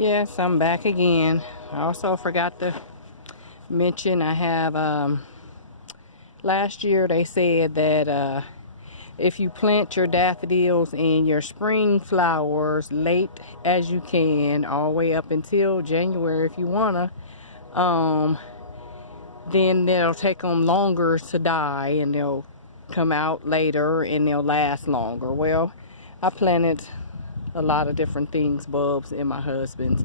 Yes, I'm back again. I also forgot to mention I have last year they said that if you plant your daffodils and your spring flowers late as you can, all the way up until January if you wanna, then they'll take them longer to die and they'll come out later and they'll last longer. Well, I planted a lot of different things, bulbs, in my husband's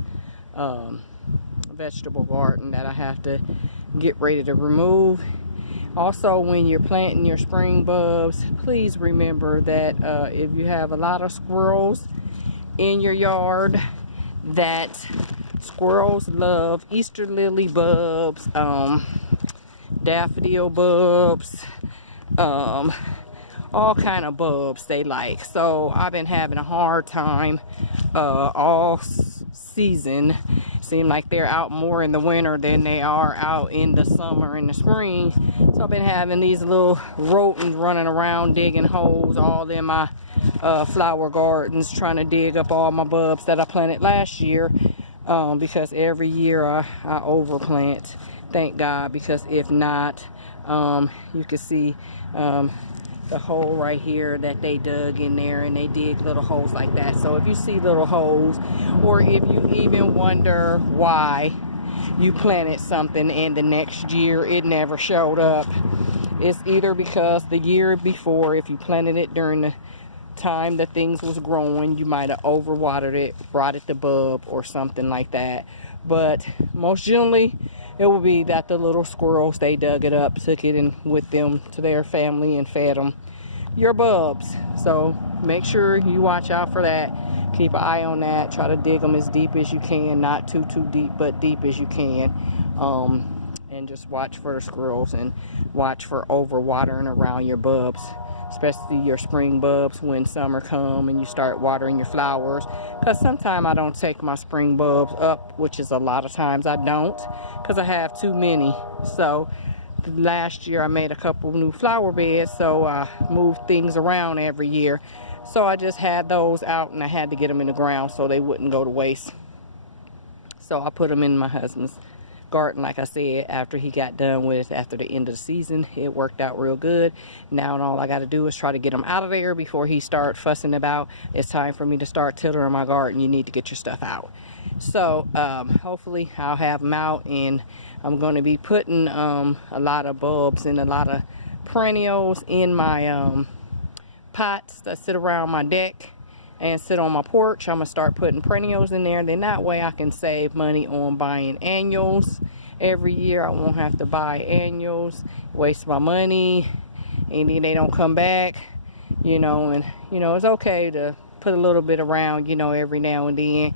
vegetable garden that I have to get ready to remove. Also, when you're planting your spring bulbs, please remember that if you have a lot of squirrels in your yard, that squirrels love Easter lily bulbs, daffodil bulbs, all kind of bulbs they like. So I've been having a hard time all season. Seem like they're out more in the winter than they are out in the summer and the spring. So I've been having these little rodents running around digging holes all in my flower gardens, trying to dig up all my bulbs that I planted last year, because every year I overplant, thank God, because if not, you can see the hole right here that they dug in there, and they dig little holes like that. So if you see little holes, or if you even wonder why you planted something and the next year it never showed up, it's either because the year before, if you planted it during the time that things was growing, you might have overwatered it, rotted the bulb, or something like that. But most generally, it will be that the little squirrels, they dug it up, took it in with them to their family and fed them your bulbs. So make sure you watch out for that. Keep an eye on that. Try to dig them as deep as you can, not too deep, but deep as you can. And just watch for the squirrels and watch for overwatering around your bulbs, especially your spring bulbs when summer come and you start watering your flowers. Because sometimes I don't take my spring bulbs up, which is a lot of times I don't, because I have too many. So last year I made a couple new flower beds, so I moved things around every year. So I just had those out and I had to get them in the ground so they wouldn't go to waste. So I put them in my husband's garden, like I said, after he got done with, after the end of the season. It worked out real good. Now all I got to do is try to get him out of there before he start fussing about, it's time for me to start tillering my garden, you need to get your stuff out. So hopefully I'll have them out, and I'm going to be putting a lot of bulbs and a lot of perennials in my pots that sit around my deck and sit on my porch. I'm gonna start putting perennials in there. Then that way I can save money on buying annuals every year. I won't have to buy annuals, waste my money, and then they don't come back, and it's okay to put a little bit around, every now and then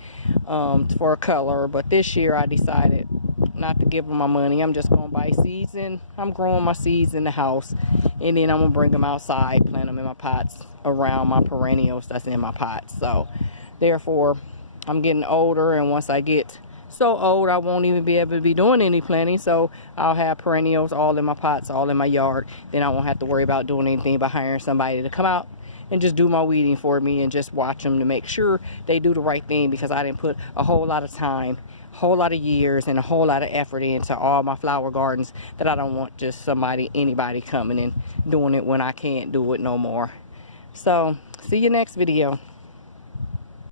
for a color. But this year I decided not to give them my money. I'm just gonna buy seeds, and I'm growing my seeds in the house, and then I'm gonna bring them outside, plant them in my pots around my perennials that's in my pots. So therefore I'm getting older, and once I get so old I won't even be able to be doing any planting, so I'll have perennials all in my pots, all in my yard. Then I won't have to worry about doing anything but hiring somebody to come out and just do my weeding for me and just watch them to make sure they do the right thing, because I didn't put a whole lot of time, whole lot of years, and a whole lot of effort into all my flower gardens, that I don't want just anybody coming and doing it when I can't do it no more. So see you next video.